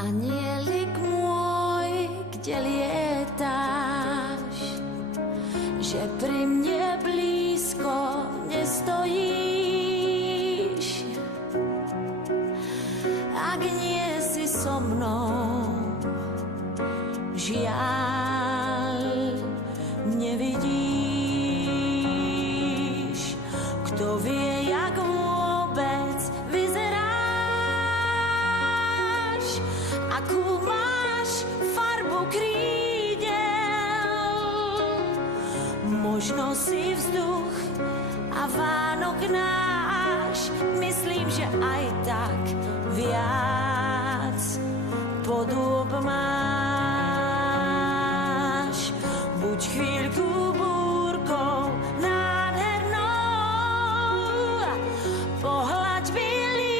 Anielik môj, kde lietáš, že pri mne blízko nestojíš. Ak nie si so mnou, žiaľ nevidíš. Kto vie, jak vôbec vyzeráš, akú máš farbu krídel. Možno si vzduch a Vánok náš, myslím, že aj tak viac podôb máš.